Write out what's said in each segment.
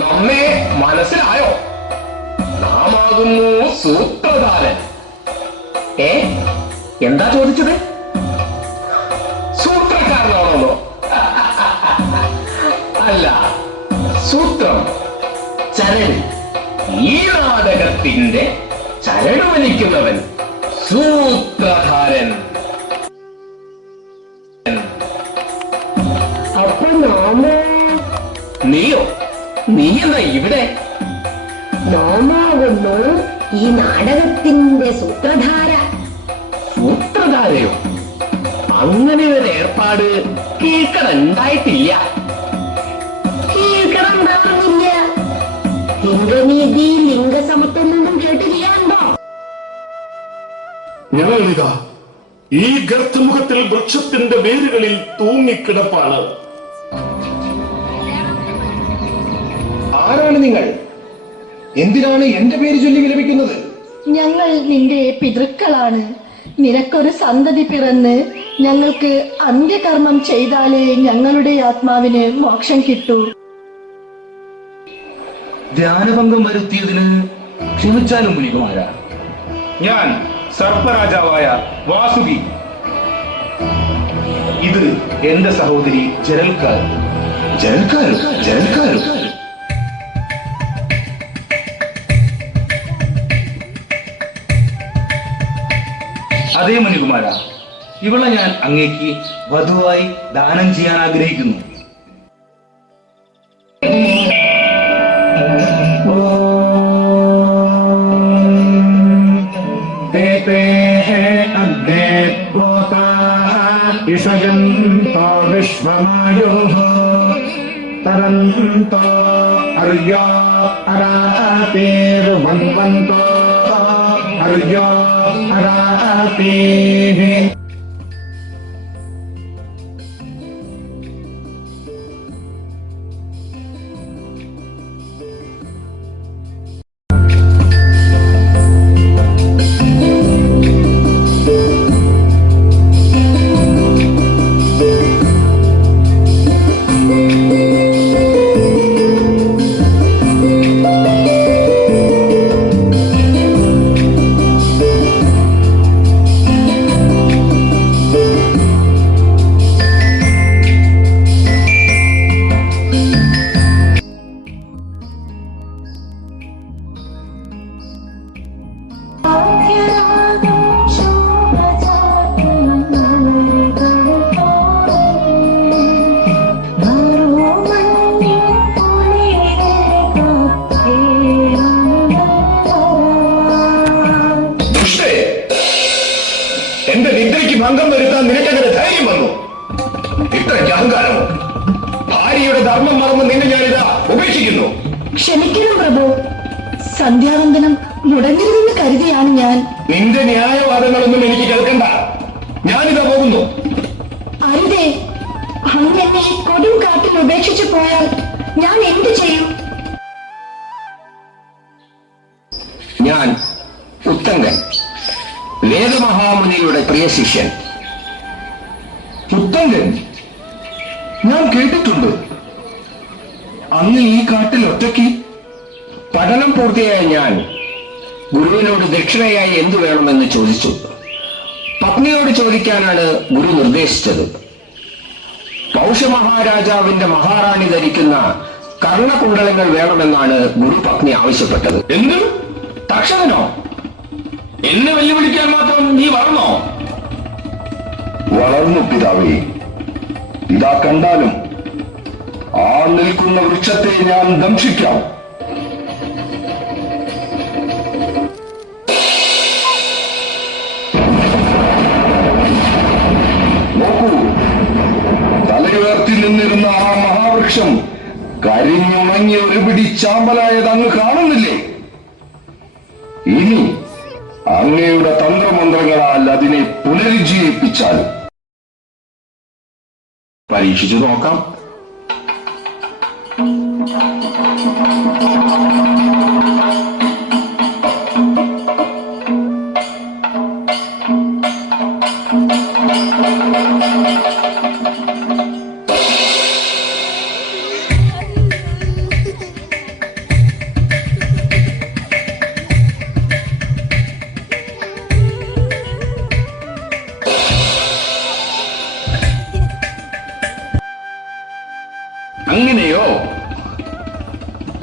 നമ്മെ മനസ്സിലായോ? നാമാകുന്നു സൂത്രധാരൻ. എന്താ ചോദിച്ചത്? സൂത്രക്കാരനാണോ? അല്ല, സൂത്രം, ചരട്. ഈ നാടകത്തിന്റെ ചരട് വലിക്കുന്നവൻ സൂത്രധാരൻ. അപ്പൊ നാമോ? നീയോ? നീ എന്താ ഇവിടെ? നാമാകുന്നു ഈ നാടകത്തിന്റെ സൂത്രധാര. സൂത്രധാരയോ? അങ്ങനെ ഒരു ഏർപ്പാട് കീഴ്ക്കടുണ്ടായിട്ടില്ല. കീഴ്ക്കടുണ്ടാകുന്നില്ല. ലിംഗനീതി, ലിംഗസമത്വം ഒന്നും കേട്ടില്ലാണ്ടോ? ഞങ്ങളിതാ ഈ ഗർത്തമുഖത്തിൽ വൃക്ഷത്തിന്റെ വേരുകളിൽ തൂങ്ങിക്കിടപ്പാണ്. ആരാണ് നിങ്ങൾ? എന്തിനാണ് എന്റെ പേര് ചൊല്ലി വിലപിക്കുന്നത്? ഞങ്ങൾ നിന്റെ പിതൃക്കളാണ്. നിനക്കൊരു സന്തതി പിറന്ന് ഞങ്ങൾക്ക് അന്ത്യകർമ്മം ചെയ്താലേ ഞങ്ങളുടെ ആത്മാവിന് മോക്ഷം കിട്ടൂ. ധ്യാനഭംഗം വരുത്തിയതിന് ക്ഷമിച്ചാലും മുനികുമാരാ. ഞാൻ സർപ്പരാജാവായ വാസുകി. ഇത് എന്റെ സഹോദരി ജലൽക്കാർ. ജലൽക്കാർ അതേ മുനികുമാര, ഇവളെ ഞാൻ അങ്ങേക്ക് വധുവായി ദാനം ചെയ്യാൻ ആഗ്രഹിക്കുന്നു. തരന്തോ അർയോ അരാതേർവന്വന്തോ അർയോ അരാതേഹി. എന്റെ നിദ്രയ്ക്ക് ഭംഗം വരുത്താൻ നിനക്കങ്ങനെ ധൈര്യം വന്നു? ഇത്രയ്ക്ക് അഹങ്കാരമോ? ഭാര്യയുടെ ധർമ്മം മറന്ന് നിന്നെ ഞാനിതാ ഉപേക്ഷിക്കുന്നു. ക്ഷമിക്കണം പ്രഭു. സന്ധ്യാവന്ദനം മുടങ്ങരുതെന്ന് കരുതിയാണ് ഞാൻ. നിന്റെ ന്യായവാദങ്ങളൊന്നും എനിക്ക് കേൾക്കണ്ട. ഞാനിതാ പോകുന്നു. അരുതേ, അങ്ങനെ ഈ കൊടും കാട്ടിൽ ഉപേക്ഷിച്ചു പോയാൽ ഞാൻ എന്ത് ചെയ്യും? ഞാൻ ഉത്തങ്കൻ, വേദമഹാമുനിയുടെ പ്രിയ ശിഷ്യൻ. ഉത്തങ്കൻ, ഞാൻ കേട്ടിട്ടുണ്ട്. അങ്ങ് ഈ കാട്ടിൽ ഒറ്റയ്ക്ക്. പഠനം പൂർത്തിയായ ഞാൻ ഗുരുവിനോട് ദക്ഷിണയായി എന്തു വേണമെന്ന് ചോദിച്ചു. പത്നിയോട് ചോദിക്കാനാണ് ഗുരു നിർദ്ദേശിച്ചത്. പൗഷമഹാരാജാവിന്റെ മഹാറാണി ധരിക്കുന്ന കർണകുണ്ടലങ്ങൾ വേണമെന്നാണ് ഗുരു പത്നി ആവശ്യപ്പെട്ടത്. എന്ത്? തക്ഷകനോ? എന്നെ വെല്ലുവിളിക്കാൻ മാത്രം നീ വളർന്നോ? വളർന്നു പിതാവേ. ഇതാ കണ്ടാലും ആ നിൽക്കുന്ന വൃക്ഷത്തെ ഞാൻ ദംശിക്കാം. നോക്കൂ, തലയുയർത്തി നിന്നിരുന്ന ആ മഹാവൃക്ഷം കരിഞ്ഞുണങ്ങിയ ഒരു പിടി ചാമ്പലായത് അങ്ങ് കാണുന്നില്ലേ? ഇനി അങ്ങയുടെ തന്ത്രമന്ത്രങ്ങളാൽ അതിനെ പുനരുജ്ജീവിപ്പിച്ചാൽ പരീക്ഷിച്ചു നോക്കാം.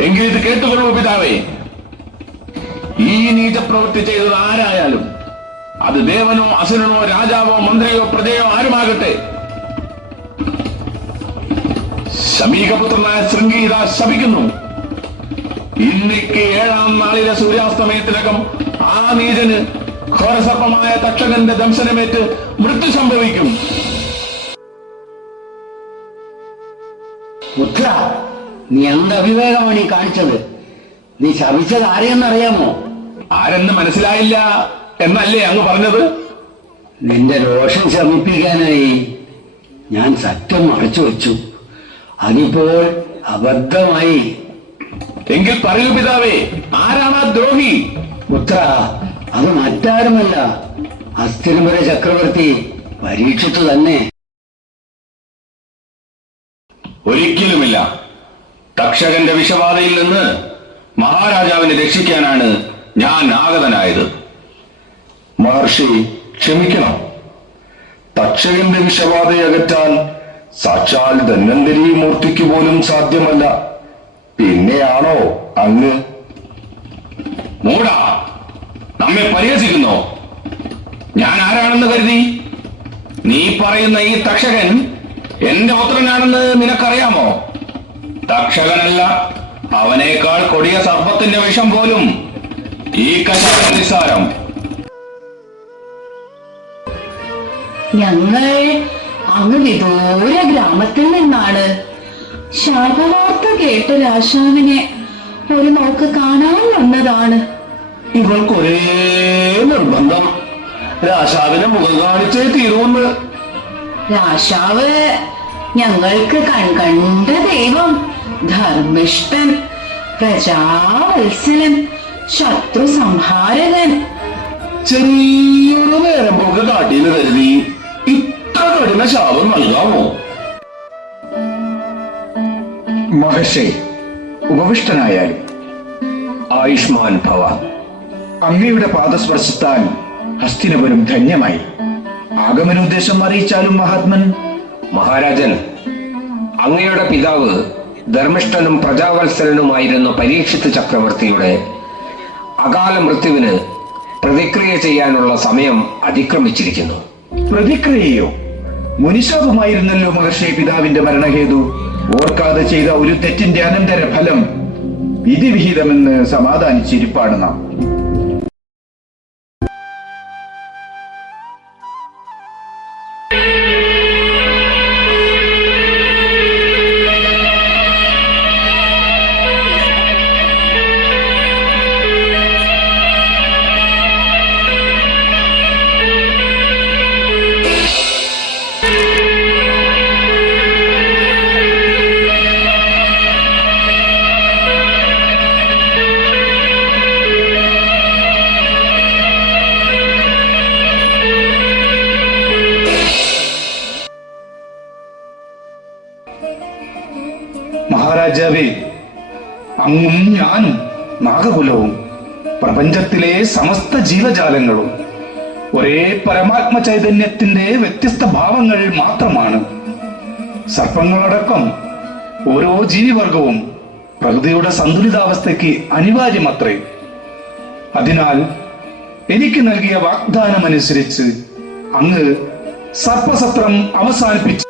എങ്കിൽ ഇത് കേട്ടുകൊള്ളൂ പിതാവേ. ഈ നീചപ്രവൃത്തി ചെയ്തത് ആരായാലും, അത് ദേവനോ അസുരനോ രാജാവോ മന്ത്രിയോ പ്രജയോ ആരുമാകട്ടെ, ശമീകപുത്രനായ ശൃംഗീത ശപിക്കുന്നു. ഇന്നിക്ക് 7-ാം നാളിലെ സൂര്യാസ്തമയത്തിനകം ആ നീചന് ഘോരസർപ്പമായ തക്ഷകന്റെ ദംശനമേറ്റ് മൃത്യു സംഭവിക്കും. പുത്ര, നീ എന്ത് അവിവേകമാണ് ഈ കാണിച്ചത്? നീ ശപിച്ചത് ആരെയെന്നറിയാമോ? ആരെന്ന് മനസ്സിലായില്ല എന്നല്ലേ അങ്ങ് പറഞ്ഞത്? നിന്റെ രോഷം ശമിപ്പിക്കാനായി ഞാൻ സത്യം മറച്ചു വെച്ചു. അതിപ്പോൾ അബദ്ധമായി. എങ്കിൽ പറയൂ പിതാവേ, ആരാണ് ആ ദ്രോഹി? പുത്ര, അത് മറ്റാരുമല്ല, ഹസ്തിനപുര ചക്രവർത്തി പരീക്ഷിച്ചു തന്നെ. ഒരിക്കലുമില്ല. തക്ഷകന്റെ വിഷബാധയിൽ നിന്ന് മഹാരാജാവിനെ രക്ഷിക്കാനാണ് ഞാൻ ആഗതനായത്. മഹർഷി ക്ഷമിക്കണം. തക്ഷകന്റെ വിഷബാധയകറ്റാൻ സാക്ഷാൽ ധന്വന്തരി മൂർത്തിക്ക് പോലും സാധ്യമല്ല. പിന്നെയാണോ അങ്ങ്? മൂടാ, നമ്മെ പരിഹസിക്കുന്നോ? ഞാൻ ആരാണെന്ന് കരുതി? നീ പറയുന്ന ഈ തക്ഷകൻ എന്റെ പുത്രനാണെന്ന് നിനക്കറിയാമോ? തക്ഷകനല്ല, അവനേക്കാൾ കൊടിയ സർപ്പത്തിന്റെ വിഷം പോലും ഈ കശാപ നിസ്സാരം. ഞങ്ങൾ അങ്ങ് വിദൂര ഗ്രാമത്തിൽ നിന്നാണ്. ശാപവാർത്ത കേട്ട് രാജാവിനെ ഒരു നോക്ക് കാണാൻ വന്നതാണ്. ഇവൾക്കൊരേ നിർബന്ധം, രാജാവിനെ മുഖം കാണിച്ചേ തീരുമെന്ന്. രാജാവ് ഞങ്ങൾക്ക് കൺകണ്ട ദൈവം, ധർമ്മിഷ്ഠൻ, പ്രജാവത്സലൻ, ശത്രു സംഹാരകൻ. ചെറിയൊരു നേരം പോക്ക് കാട്ടിയെന്ന് കരുതി ഇത്ര കഠിന ശാപം നൽകാമോ? മഹർഷി ഉപവിഷ്ടനായാലും ആയുഷ്മാൻ ഭവ. അങ്ങയുടെ പാദസ്പർശത്താൽ ഹസ്തിനപുരം ധന്യമായി. ആഗമനോദ്ദേശം അറിയിച്ചാലും മഹാത്മൻ. മഹാരാജൻ, അങ്ങയുടെ പിതാവ് ധർമ്മിഷ്ഠനും പ്രജാവത്സലനുമായിരുന്ന പരീക്ഷിത് ചക്രവർത്തിയുടെ അകാല മൃത്യുവിന് പ്രതിക്രിയ ചെയ്യാനുള്ള സമയം അതിക്രമിച്ചിരിക്കുന്നു. പ്രതിക്രിയയോ? മുനിശാപമായിരുന്നല്ലോ മഹർഷി പിതാവിന്റെ മരണഹേതു. ഓർക്കാതെ ചെയ്ത ഒരു തെറ്റിന്റെ അനന്തര ഫലം വിധിവിഹിതമെന്ന് സമാധാനിച്ചിരിപ്പാണ് നാം. മഹാരാജാവേ, അങ്ങും ഞാനും നാഗകുലവും പ്രപഞ്ചത്തിലെ സമസ്ത ജീവജാലങ്ങളും ഒരേ പരമാത്മ ചൈതന്യത്തിന്റെ വ്യത്യസ്ത ഭാവങ്ങൾ മാത്രമാണ്. സർപ്പങ്ങളടക്കം ഓരോ ജീവിവർഗവും പ്രകൃതിയുടെ സന്തുലിതാവസ്ഥയ്ക്ക് അനിവാര്യമത്രേ. അതിനാൽ എനിക്ക് നൽകിയ വാഗ്ദാനമനുസരിച്ച് അങ്ങ് സർപ്പസത്രം അവസാനിപ്പിച്ചു.